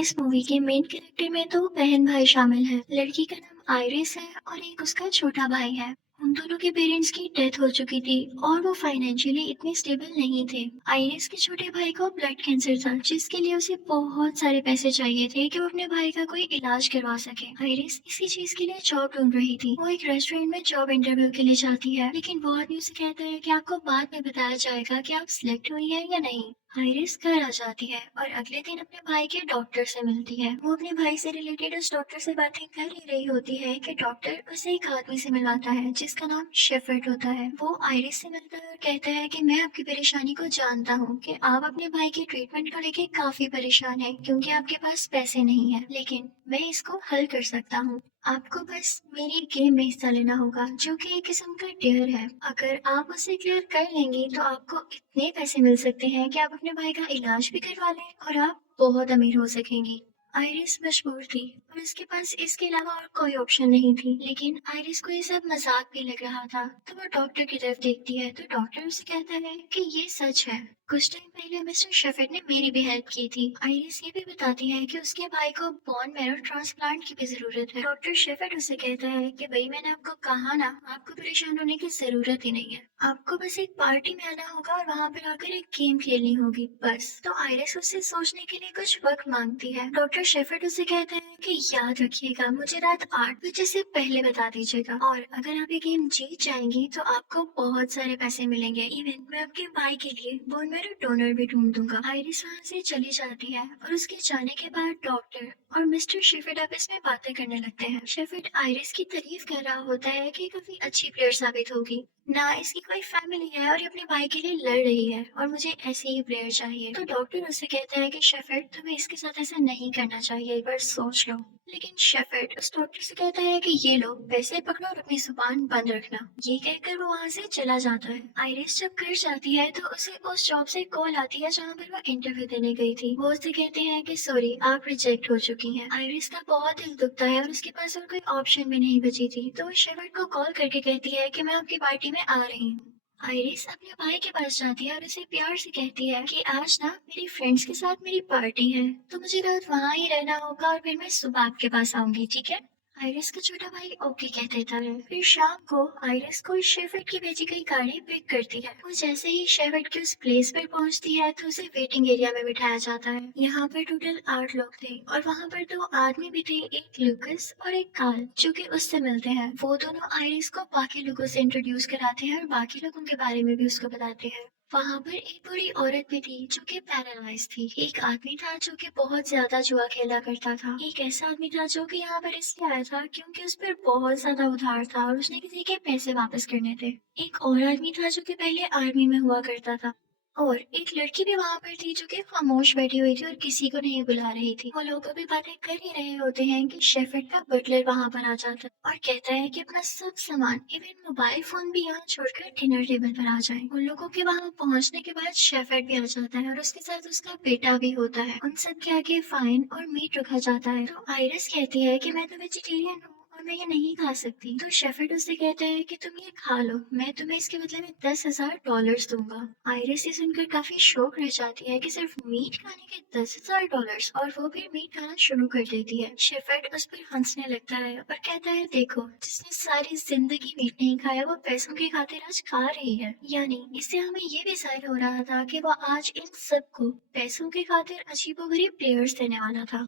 इस मूवी के main character में दो बहन भाई शामिल हैं। लड़की का नाम आइरिस है और एक उसका छोटा भाई है। उन दोनों के पेरेंट्स की डेथ हो चुकी थी और वो फाइनेंशियली इतने स्टेबल नहीं थे। आइरिस के छोटे भाई को ब्लड कैंसर था, जिसके लिए उसे बहुत सारे पैसे चाहिए थे कि वो अपने भाई का कोई इलाज करवा सके। आइरिस इसी चीज के लिए जॉब ढूंढ रही थी। वो एक रेस्टोरेंट में जॉब इंटरव्यू के लिए जाती है, लेकिन वो आदमी उसे कहता है कि आपको बाद में बताया जाएगा कि आप सिलेक्ट हुई है या नहीं। आइरिस घर आ जाती है और अगले दिन अपने भाई के डॉक्टर से मिलती है। वो अपने भाई से रिलेटेड उस डॉक्टर से बातें कर ही रही होती है कि डॉक्टर उसे एक आदमी से मिलाता है जिसका नाम शेफर्ड होता है। वो आइरिस से मिलता है और कहता है कि मैं आपकी परेशानी को जानता हूँ कि आप अपने भाई के ट्रीटमेंट को लेके काफी परेशान है क्योंकि आपके पास पैसे नहीं है, लेकिन मैं इसको हल कर सकता हूँ। आपको बस मेरी गेम में हिस्सा लेना होगा, जो कि एक किस्म का डेयर है। अगर आप उसे क्लियर कर लेंगे तो आपको इतने पैसे मिल सकते हैं कि आप अपने भाई का इलाज भी करवा लें और आप बहुत अमीर हो सकेंगी। आइरिस मजबूर थी और उसके पास इसके अलावा और कोई ऑप्शन नहीं थी, लेकिन आइरिस को ये सब मजाक भी लग रहा था। तो वो डॉक्टर की तरफ देखती है तो डॉक्टर उसे कहता है कि ये सच है। कुछ टाइम पहले मिस्टर शेफर्ड ने मेरी भी हेल्प की थी। आइरिस ये भी बताती है कि उसके भाई को बोन मैरो ट्रांसप्लांट की भी जरूरत है। डॉक्टर शेफर्ड उसे कहता है कि भाई मैंने आपको कहा ना, आपको परेशान होने की जरूरत ही नहीं है। आपको बस एक पार्टी में आना होगा और वहाँ पर आकर एक गेम खेलनी होगी, बस। तो आइरिस उससे सोचने के लिए कुछ वक्त मांगती है। डॉक्टर शेफर्ड उसे कहता है कि याद रखिएगा, मुझे रात 8 बजे से पहले बता दीजिएगा, और अगर आप ये गेम जीत जाएंगी तो आपको बहुत सारे पैसे मिलेंगे। इवन मैं आपके भाई के लिए बोन मैरो डोनर भी ढूंढ दूंगा। आइरिस वहाँ से चली जाती है और उसके जाने के बाद डॉक्टर और मिस्टर शेफर्ड आपस में बातें करने लगते हैं। शेफर्ड आइरिस की तारीफ कर रहा होता है कि काफी अच्छी प्लेयर साबित होगी, ना इसकी कोई फैमिली है और ये अपने भाई के लिए लड़ रही है और मुझे ऐसे ही प्लेयर चाहिए। तो डॉक्टर उससे कहता है कि शेफर्ड तुम्हें इसके साथ ऐसा नहीं करना चाहिए, एक बार सोच लो। लेकिन शेफर्ड उस डॉक्टर से कहता है कि ये लो पैसे पकड़ो और अपनी जुबान बंद रखना। ये कहकर वो वहाँ से चला जाता है। आइरिस जब घर जाती है तो उसे उस जॉब से कॉल आती है जहाँ पर वो इंटरव्यू देने गई थी। वो उसे कहते हैं कि सॉरी, आप रिजेक्ट हो चुकी हैं। आइरिस का बहुत दिल दुखता है और उसके पास और कोई ऑप्शन भी नहीं बची थी, तो वो शेफर्ड को कॉल करके कहती है कि मैं आपकी पार्टी में आ रही हूँ। आइरिस अपने भाई के पास जाती है और उसे प्यार से कहती है कि आज ना मेरी फ्रेंड्स के साथ मेरी पार्टी है, तो मुझे रात वहाँ ही रहना होगा और फिर मैं सुबह आपके पास आऊंगी, ठीक है? आइरिस का छोटा भाई ओके कह देता है। फिर शाम को आइरिस को शेफर्ड की भेजी गई गाड़ी पिक करती है। वो जैसे ही शेफर्ड की उस प्लेस पर पहुंचती है तो उसे वेटिंग एरिया में बिठाया जाता है। यहाँ पर टोटल 8 लोग थे और वहाँ पर 2 आदमी भी थे, एक लूकस और एक कार्ल, जो कि उससे मिलते हैं। वो दोनों आइरिस को बाकी लोगों से इंट्रोड्यूस कराते हैं और बाकी लोगों के बारे में भी उसको बताते हैं। वहाँ पर एक बूढ़ी औरत भी थी जो कि पैरालाइज थी। एक आदमी था जो कि बहुत ज्यादा जुआ खेला करता था। एक ऐसा आदमी था जो कि यहाँ पर इसलिए आया था क्योंकि उस पर बहुत ज्यादा उधार था और उसने किसी के पैसे वापस करने थे। एक और आदमी था जो कि पहले आर्मी में हुआ करता था। और एक लड़की भी वहां पर थी जो कि खामोश बैठी हुई थी और किसी को नहीं बुला रही थी। वो लोग अभी बातें कर ही रहे होते हैं कि शेफर्ड का बटलर वहां पर आ जाता है और कहता है कि अपना सब सामान इवन मोबाइल फोन भी यहाँ छोड़कर डिनर टेबल पर आ जाए। उन लोगों के वहां पहुंचने के बाद शेफर्ड भी आ जाता है और उसके साथ उसका बेटा भी होता है। उन सब के आगे फाइन और मीट रखा जाता है। तो आइरिस कहती है कि मैं तो वेजिटेरियन हूँ और मैं ये नहीं खा सकती। तो शेफर्ड उससे कहता है कि तुम ये खा लो, मैं तुम्हें इसके बदले में $10,000 दूंगा। आइरिस ये सुनकर काफी शौक रह जाती है कि सिर्फ मीट खाने के $10,000, और वो भी मीट खाना शुरू कर देती है। शेफर्ड उस पर हंसने लगता है और कहता है देखो, जिसने सारी जिंदगी मीट नहीं खाया वो पैसों की खातिर आज खा रही है। यानी इससे हमें ये भी जाहिर हो रहा था कि वो आज इन सबको पैसों की खातिर अजीबोगरीब प्लेयर्स देने वाला था।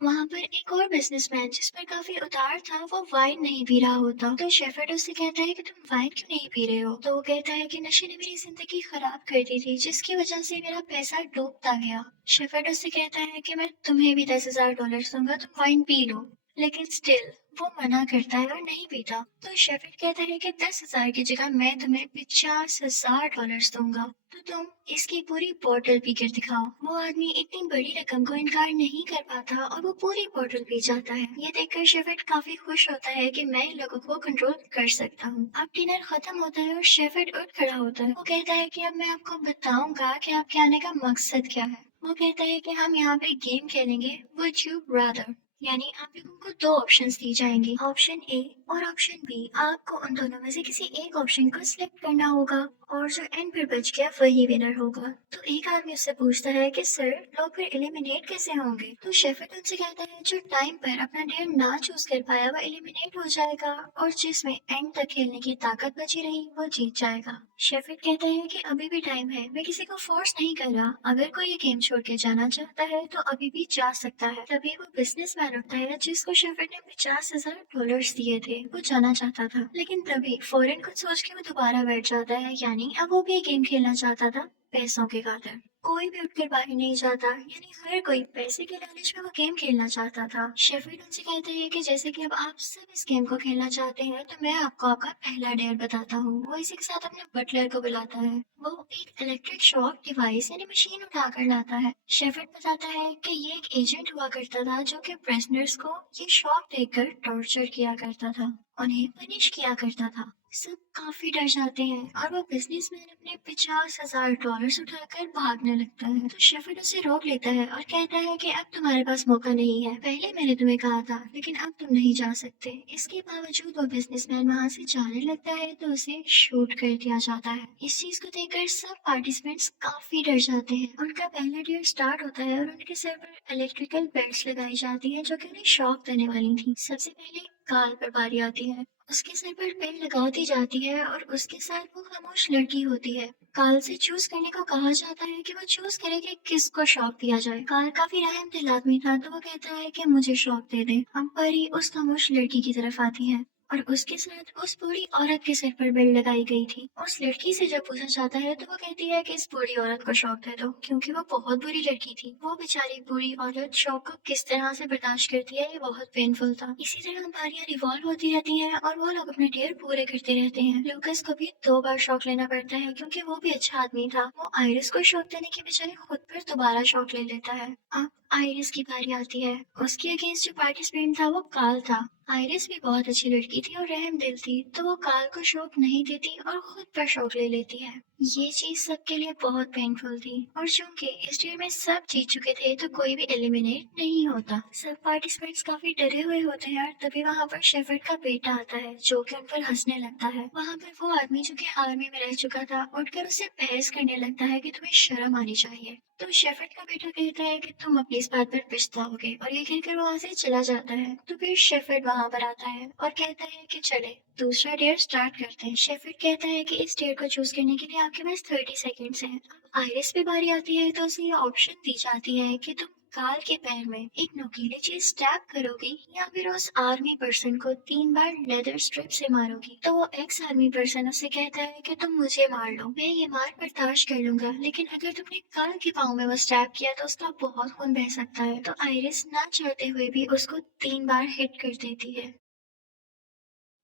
वहां पर एक और बिजनेसमैन जिस पर काफी उतार था, वो वाइन नहीं पी रहा होता। तो शेफर्ड उससे कहता है कि तुम वाइन क्यों नहीं पी रहे हो? तो वो कहता है कि नशे ने मेरी जिंदगी खराब कर दी थी, जिसकी वजह से मेरा पैसा डूबता गया। शेफर्ड उससे कहता है कि मैं तुम्हें भी $10,000 दूंगा, तुम वाइन पी लो। लेकिन स्टिल वो मना करता है और नहीं पीता। तो शेफर्ड कहता है कि 10,000 की जगह मैं तुम्हें $50,000 दूंगा, तो तुम इसकी पूरी बोतल पी कर दिखाओ। वो आदमी इतनी बड़ी रकम को इनकार नहीं कर पाता और वो पूरी बोतल पी जाता है। ये देखकर शेफर्ड काफी खुश होता है कि मैं इन लोगों को कंट्रोल कर सकता हूँ। अब डिनर खत्म होता है और शेफर्ड उठ खड़ा होता है। वो कहता है कि अब मैं आपको बताऊंगा कि आपके आने का मकसद क्या है। वो कहता है कि हम यहाँ पे गेम खेलेंगे, वुड यू रादर। यानी आप लोगों को दो ऑप्शंस दी जाएंगी, ऑप्शन ए और ऑप्शन बी। आपको उन दोनों में से किसी एक ऑप्शन को सिलेक्ट करना होगा और जो एंड पर बच गया वही विनर होगा। तो एक आदमी उससे पूछता है कि सर, लोग फिर एलिमिनेट कैसे होंगे? तो शेफर्ड उनसे कहता है जो टाइम पर अपना डेयर ना चूज कर पाया वो एलिमिनेट हो जाएगा और जिसमें एंड तक खेलने की ताकत बची रही वो जीत जाएगा। शेफर्ड कहता है कि अभी भी टाइम है, मैं किसी को फोर्स नहीं कर रहा। अगर कोई ये गेम छोड़ के जाना चाहता है तो अभी भी जा सकता है। तभी वो बिजनेसमैन उठता है जिसको शेफर्ड ने $50,000 दिए थे। वो जाना चाहता था, लेकिन तभी फौरन कुछ सोच के वो दोबारा बैठ जाता है, यानी अब वो भी गेम खेलना चाहता था पैसों के खातिर। कोई भी उठकर बाहर नहीं जाता, यानी हर कोई पैसे के लालच में वो गेम खेलना चाहता था। शेफर्ड उनसे कहते हैं कि जैसे कि अब आप सब इस गेम को खेलना चाहते हैं तो मैं आपको आपका पहला डेयर बताता हूँ। वो इसी के साथ अपने बटलर को बुलाता है। वो एक इलेक्ट्रिक शॉक डिवाइस यानी मशीन उठा कर लाता है। शेफर्ड बताता है कि ये एक एजेंट हुआ करता था जो कि प्रिजनर्स को ये शॉक देकर टॉर्चर किया करता था, उन्हें पनिश किया करता था। सब काफी डर जाते हैं और वो बिजनेसमैन अपने $50,000 उठाकर भागने लगता है। तो शेफर्ड उसे रोक लेता है और कहता है कि अब तुम्हारे पास मौका नहीं है, पहले मैंने तुम्हें कहा था लेकिन अब तुम नहीं जा सकते। इसके बावजूद वो बिजनेसमैन वहाँ से जाने लगता है तो उसे शूट कर दिया जाता है। इस चीज को देखकर सब पार्टिसिपेंट्स काफी डर जाते हैं। उनका पहला डेयर स्टार्ट होता है और उनके सर पर इलेक्ट्रिकल बेल्ट्स लगाई जाती है जो कि उन्हें शॉक देने वाली थी। सबसे पहले काल पर बारी आती है। उसके सर पर पेन लगा दी जाती है और उसके साथ वो खामोश लड़की होती है। काल से चूज करने को कहा जाता है कि वो चूज करे कि किसको शौक दिया जाए। काल काफी रहमदिल आदमी था तो वो कहता है कि मुझे शौक दे दे। हम परी उस खामोश लड़की की तरफ आती है और उसके साथ उस बूढ़ी औरत के सर पर बेल्ट लगाई गई थी। उस लड़की से जब पूछा जाता है तो वो कहती है कि इस बूढ़ी औरत को शौक दे दो क्योंकि वो बहुत बुरी लड़की थी। वो बेचारी बूढ़ी औरत शौक को किस तरह से बर्दाश्त करती है ये बहुत पेनफुल था। इसी तरह बारियां रिवॉल्व होती रहती हैं और वो लोग अपने डेयर पूरे करते रहते हैं। लूकस को भी 2 बार शौक लेना पड़ता है क्योंकि वो भी अच्छा आदमी था। वो आयरिस को शौक देने के बजाय खुद पर दोबारा शौक ले लेता है। अब आयरिस की बारी आती है। उसके अगेंस्ट जो पार्टिसिपेंट था वो काल था। आयरिस भी बहुत अच्छी लड़की थी और रहमदिल थी तो वो काल को शौक नहीं देती और खुद पर शौक ले लेती है। ये चीज सबके लिए बहुत पेनफुल थी और चूंकि इस डेयर में सब जीत चुके थे तो कोई भी एलिमिनेट नहीं होता। सब पार्टिसिपेंट्स काफी डरे हुए होते हैं और तभी वहाँ पर शेफर्ड का बेटा आता है जो कि उन पर हंसने लगता है। वहाँ पर वो आदमी जो कि आर्मी में रह चुका था उठकर उससे बहस करने लगता है कि तुम्हें शर्म आनी चाहिए। तो शेफर्ड का बेटा कहता है कि तुम अपनी इस बात पर पछताओगे और ये कहकर वहाँ से चला जाता है। तो फिर शेफर्ड वहाँ पर आता है और कहता है कि चले दूसरा डेयर स्टार्ट करते हैं। शेफर्ड कहता है कि इस डेयर को चूज करने के लिए आपके पास 30 सेकेंड्स हैं। आइरिस पे बारी आती है तो उसे ये ऑप्शन दी जाती है कि तुम काल के पैर में एक नुकीली चीज स्टैब करोगी या फिर उस आर्मी पर्सन को 3 बार लेदर स्ट्रिप से मारोगी। तो वो एक्स आर्मी पर्सन उसे कहता है कि तुम मुझे मार लो, मैं ये मार बर्दाश्त कर लूंगा, लेकिन अगर तुमने काल के पाँव में वो स्टैब किया तो उसका बहुत खून बह सकता है। तो आइरिस ना चाहते हुए भी उसको 3 बार हिट कर देती है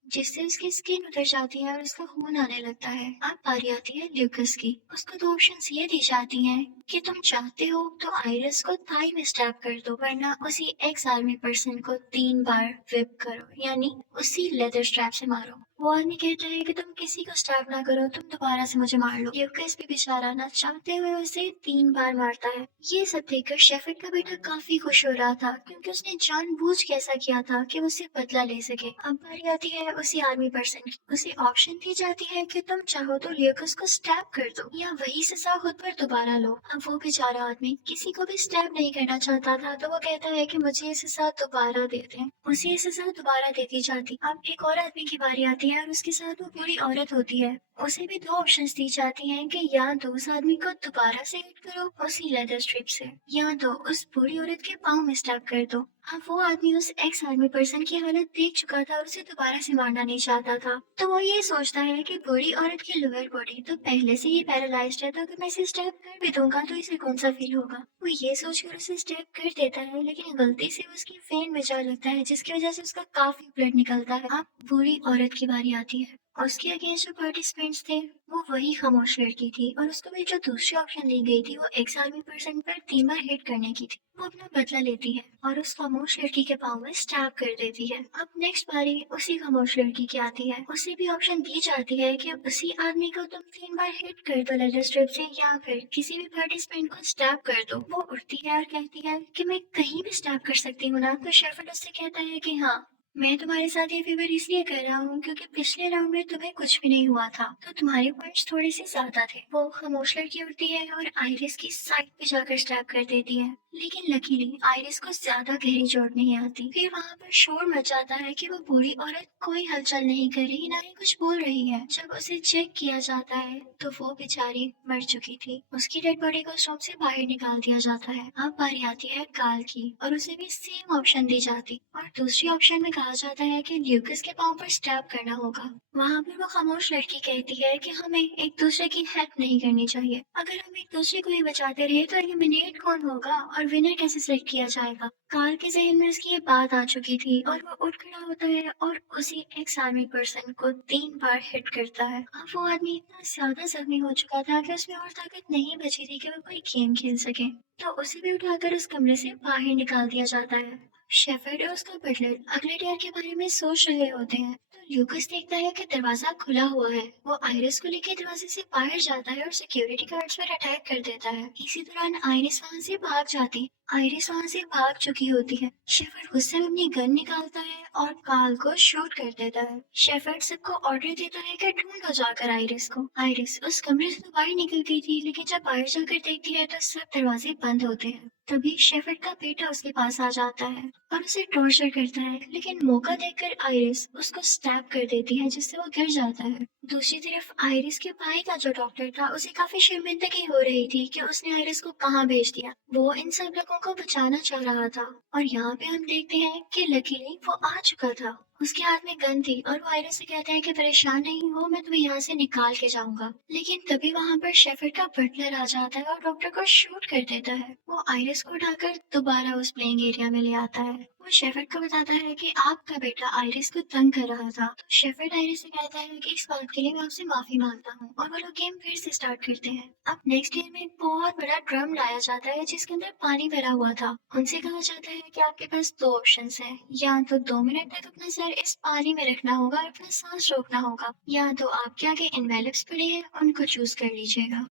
जिससे उसकी स्किन उतर जाती है और उसका खून आने लगता है। अब बारी आती है ल्यूकस की। उसको 2 ऑप्शंस ये दी जाती हैं कि तुम चाहते हो तो आइरिस को थाई में स्टैब कर दो वरना उसी एक्स आर्मी पर्सन को 3 बार whip करो यानी उसी लेदर स्ट्रैप से मारो। वो आदमी कहता है कि तुम किसी को स्टैब ना करो, तुम दोबारा से मुझे मार लो। ल्यूकस भी बेचारा ना चाहते हुए उसे 3 बार मारता है। ये सब देखकर शेफर्ड का बेटा काफी खुश हो रहा था क्योंकि उसने जानबूझ के ऐसा किया था कि वो उससे बदला ले सके। अब बारी आती है उसी आर्मी पर्सन की। उसे ऑप्शन दी जाती है कि तुम चाहो तो ल्यूकस को स्टैब कर दो या वही सजा खुद पर दोबारा लो। अब वो बेचारा आदमी किसी को भी स्टैब नहीं करना चाहता था तो वो कहता है कि मुझे ये सजा दोबारा दे दें। उसे ये सजा दोबारा दे दी जाती। अब एक और आदमी की बारी आती है और उसके साथ वो पूरी औरत होती है। उसे भी 2 ऑप्शंस दी जाती हैं कि या तो उस आदमी को दोबारा से हिट करो उसी लेदर स्ट्रिप से या तो उस बूढ़ी औरत के पाँव में स्टैब कर दो। अब वो आदमी उस एक्स आर्मी पर्सन की हालत देख चुका था और उसे दोबारा से मारना नहीं चाहता था। तो वो ये सोचता है कि बूढ़ी औरत की लोअर बॉडी तो पहले से ही पैरालाइज्ड है तो अगर मैं इसे स्टैब कर भी दूंगा तो इसे कौन सा फील होगा। वो ये सोचकर उसे स्टैब कर देता है लेकिन गलती से उसकी वेन में जा लगता है जिसकी वजह से उसका काफी ब्लड निकलता है। अब बूढ़ी औरत की बारी आती है। और उसके अगेंस्ट जो पार्टिसिपेंट्स थे वो वही खामोश लड़की थी, और उसको भी जो दूसरी ऑप्शन दी गई थी वो एक्स आर्मी पर्सन पर 3 बार हिट करने की थी। वो अपना बदला लेती है और उस खामोश लड़की के पाँव में स्टैब कर देती है। अब नेक्स्ट बारी उसी खामोश लड़की की आती है। उसे भी ऑप्शन दी जाती है कि अब उसी आदमी को तुम 3 बार हिट कर दो लेदर स्ट्रिप से, या फिर किसी भी पार्टिसिपेंट को स्टैब कर दो। वो उठती है और कहती है कि मैं कहीं भी स्टैब कर सकती हूँ ना। तो शेफर्ड उससे कहता है कि हाँ, मैं तुम्हारे साथ ये फेवर इसलिए कर रहा हूँ क्योंकि पिछले राउंड में तुम्हें कुछ भी नहीं हुआ था, तो तुम्हारे पॉइंट्स थोड़े से ज्यादा थे। वो खामोश लड़की उठती है और आइरिस की साइड पे जाकर स्टैब कर देती है, लेकिन लकीली आइरिस को ज्यादा गहरी चोट नहीं आती। फिर वहाँ पर शोर मच जाता है कि वो बूढ़ी औरत कोई हलचल नहीं कर रही, ना ही कुछ बोल रही है। जब उसे चेक किया जाता है तो वो बेचारी मर चुकी थी। उसकी डेड बॉडी को स्टॉप से बाहर निकाल दिया जाता है। अब बारी आती है काल की, और उसे भी सेम ऑप्शन दी जाती, और दूसरी ऑप्शन में कहा जाता है कि ल्यूकस के पाँव पर स्टैब करना होगा। वहाँ पर वो खामोश लड़की कहती है कि हमें एक दूसरे की हेल्प नहीं करनी चाहिए। अगर हम एक दूसरे को ही बचाते रहे तो एलिमिनेट कौन होगा और विनर कैसे सेलेक्ट किया जाएगा। काल के जहन में उसकी ये बात आ चुकी थी, और वो उठ खड़ा होता है और उसी एक्स आर्मी पर्सन को 3 बार हिट करता है। अब वो आदमी इतना ज्यादा जख्मी हो चुका था कि उसमें और ताकत नहीं बची थी कि वो कोई गेम खेल सके, तो उसे भी उठाकर उस कमरे से बाहर निकाल दिया जाता है। शेफर्ड और उसका बटलर अगले डेयर के बारे में सोच रहे होते हैं, तो ल्यूकस देखता है कि दरवाजा खुला हुआ है। वो आइरिस को लेकर दरवाजे से बाहर जाता है और सिक्योरिटी गार्ड्स पर अटैक कर देता है। इसी दौरान आइरिस वहां से भाग जाती आइरिस वहां से भाग चुकी होती है। शेफर्ड गुस्से में अपनी गन निकालता है और काल को शूट कर देता है। शेफर्ड सबको ऑर्डर देता है कि ढूंढो जाकर आइरिस को। आइरिस उस कमरे से तो बाहर निकल गई थी, लेकिन जब बाहर जाकर देखती है तो सब दरवाजे बंद होते हैं। तभी शेफर्ड का बेटा उसके पास आ जाता है और उसे टॉर्चर करता है, लेकिन मौका देखकर आइरिस उसको स्टैब कर देती है, जिससे वो गिर जाता है। दूसरी तरफ आइरिस के भाई का जो डॉक्टर था उसे काफी शर्मिंदगी हो रही थी कि उसने आइरिस को कहाँ भेज दिया। वो इन सब लोगों को बचाना चाह रहा था, और यहाँ पे हम देखते हैं कि लकीली वो आ चुका था। उसके हाथ में गन थी और वो आइरिस से कहता है कि परेशान नहीं हो, मैं तुम्हें यहाँ से निकाल के जाऊंगा। लेकिन तभी वहाँ पर शेफर्ड का बटलर आ जाता है और डॉक्टर को शूट कर देता है। वो आइरिस को उठाकर दोबारा उस प्लेइंग एरिया में ले आता है। वो शेफर्ड को बताता है कि आपका बेटा आइरिस को तंग कर रहा था। तो शेफर्ड आइरिस से कहता है कि इस बात के लिए मैं आपसे माफी मांगता हूँ, और वो लोग गेम फिर से स्टार्ट करते हैं। अब नेक्स्ट गेम में एक बहुत बड़ा ड्रम लाया जाता है जिसके अंदर पानी भरा हुआ था। उनसे कहा जाता है कि आपके पास 2 ऑप्शंस हैं, या तो 2 मिनट तक अपना सर इस पानी में रखना होगा और अपना सांस रोकना होगा, या तो आपके आगे एनवेलप्स पड़े हैं, उनको चूज कर लीजिएगा।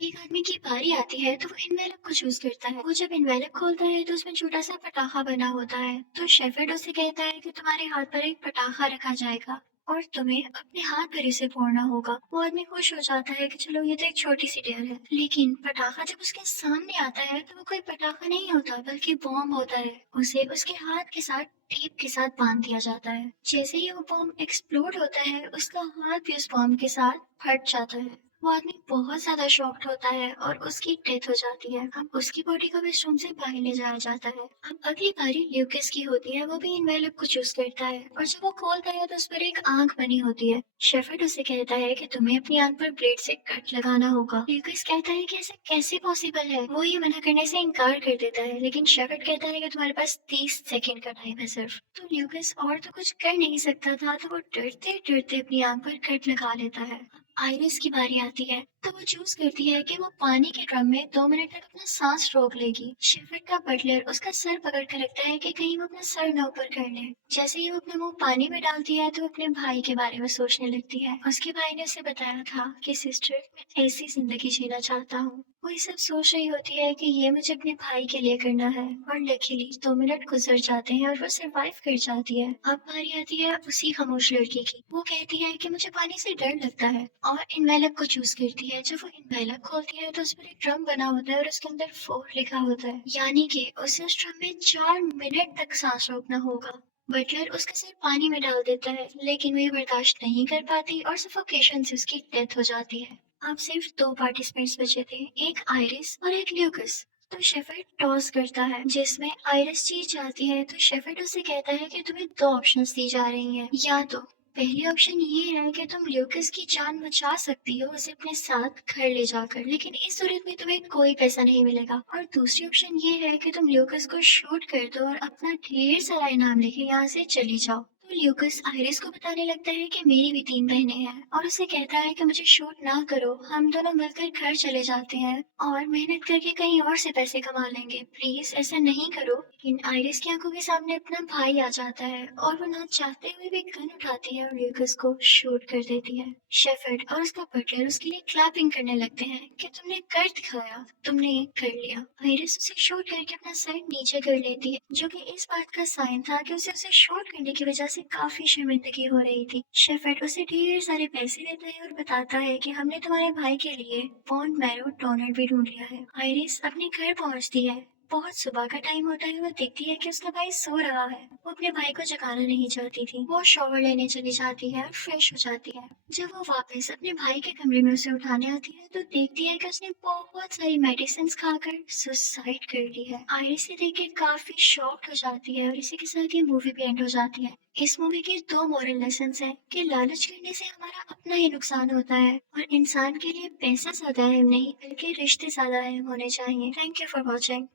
एक आदमी की बारी आती है तो वो इन्वेलप को चूज करता है। वो जब इन्वेलप खोलता है तो उसमें छोटा सा पटाखा बना होता है। तो शेफर्ड उसे कहता है कि तुम्हारे हाथ पर एक पटाखा रखा जाएगा और तुम्हें अपने हाथ पर इसे फोड़ना होगा। वो आदमी खुश हो जाता है कि चलो ये तो एक छोटी सी डेयर है, लेकिन पटाखा जब उसके सामने आता है तो वो कोई पटाखा नहीं होता बल्कि बॉम्ब होता है। उसे उसके हाथ के साथ टेप के साथ बांध दिया जाता है। जैसे ही वो बॉम्ब एक्सप्लोड होता है उसका हाथ भी उस बॉम्ब के साथ फट जाता है। वो आदमी बहुत ज्यादा शॉक्ड होता है और उसकी डेथ हो जाती है। अब उसकी बॉडी को भी इस रूम से बाहर ले जाया जाता है। अब अगली बारी ल्यूकस की होती है। वो भी इन्वेलप को चूज करता है और जब वो खोलता है तो उस पर एक आंख बनी होती है। शेफर्ड उसे कहता है कि तुम्हें अपनी आंख पर ब्लेड से कट लगाना होगा। ल्यूकस कहता है कि ऐसा कैसे पॉसिबल है। वो ये मना करने से इनकार कर देता है, लेकिन शेफर्ड कहता है कि तुम्हारे पास 30 सेकंड का टाइम है सिर्फ। तो ल्यूकस और तो कुछ कर नहीं सकता था, तो वो डरते डरते अपनी आंख पर कट लगा लेता है। आइरिस की बारी आती है तो वो चूज करती है कि वो पानी के ड्रम में 2 मिनट तक अपना सांस रोक लेगी। शेफर्ड का बटलर उसका सर पकड़ कर रखता है कि कहीं वो अपना सर न ऊपर कर ले। जैसे ही वो अपना मुंह पानी में डालती है तो अपने भाई के बारे में सोचने लगती है। उसके भाई ने उसे बताया था कि सिस्टर, मैं ऐसी जिंदगी जीना चाहता हूँ। वो ये सब सोच रही होती है कि ये मुझे अपने भाई के लिए करना है, और लकीली 2 मिनट गुजर जाते हैं और वो सरवाइव कर जाती है। अब बारी आती है उसी खामोश लड़की की। वो कहती है कि मुझे पानी से डर लगता है, और इन्वेलप को चूज करती है। जब वो इन्वेलप खोलती है तो उस पर एक ड्रम बना होता है और उसके अंदर 4 लिखा होता है, यानी कि उसे उस ड्रम में 4 मिनट तक सांस रोकना होगा। बटलर उसका सिर पानी में डाल देता है, लेकिन वो ये बर्दाश्त नहीं कर पाती और सफोकेशन से उसकी डेथ हो जाती है। अब सिर्फ 2 पार्टिसिपेंट्स बचे थे, एक आइरिस और एक ल्यूकस। तो शेफर्ड टॉस करता है जिसमें आइरिस जीत जाती है। तो शेफर्ड उसे कहता है कि तुम्हें 2 ऑप्शंस दी जा रही हैं, या तो पहली ऑप्शन ये है कि तुम ल्यूकस की जान बचा सकती हो उसे अपने साथ घर ले जाकर, लेकिन इस सूरत में तुम्हें कोई पैसा नहीं मिलेगा। और दूसरी ऑप्शन ये है कि तुम ल्यूकस को शूट कर दो और अपना ढेर सारा इनाम लेके यहाँ से चली जाओ। तो तो ल्यूकस आयरिस को बताने लगता है कि मेरी भी 3 बहनें हैं और उसे कहता है कि मुझे शूट ना करो, हम दोनों मिलकर घर चले जाते हैं और मेहनत करके कहीं और से पैसे कमा लेंगे, प्लीज ऐसा नहीं करो। लेकिन आयरिस की आंखों के सामने अपना भाई आ जाता है और वो ना चाहते हुए भी गन उठाती है और ल्यूकस को शूट कर देती है। शेफर्ड और उसका बटलर उसके लिए क्लैपिंग करने लगते हैं कि तुमने कर दिखाया, तुमने ये कर लिया। आयरिस उसे शूट करके अपना सर नीचे कर लेती है, जो कि इस बात का साइन था कि उसे शूट करने की वजह से काफी शर्मिंदगी हो रही थी। शेफर्ड उसे ढेर सारे पैसे देता है और बताता है कि हमने तुम्हारे भाई के लिए बोन मैरो डोनर भी ढूंढ लिया है। आयरिस अपने घर पहुंचती है। बहुत सुबह का टाइम होता है। वो देखती है कि उसका भाई सो रहा है। वो अपने भाई को जगाना नहीं चाहती थी। वो शॉवर लेने चली जाती है और फ्रेश हो जाती है। जब वो वापस अपने भाई के कमरे में उसे उठाने आती है तो देखती है कि उसने बहुत सारी मेडिसिन खाकर सुसाइड कर ली है। आयरिस से देख के काफी शॉक्ड हो जाती है और इसी के साथ ये मूवी भी एंड हो जाती है। इस मूवी के 2 मॉरल लेसन हैं कि लालच करने से हमारा अपना ही नुकसान होता है और इंसान के लिए पैसा ज्यादा अहम नहीं बल्कि रिश्ते ज्यादा अहम होने चाहिए। Thank you for watching.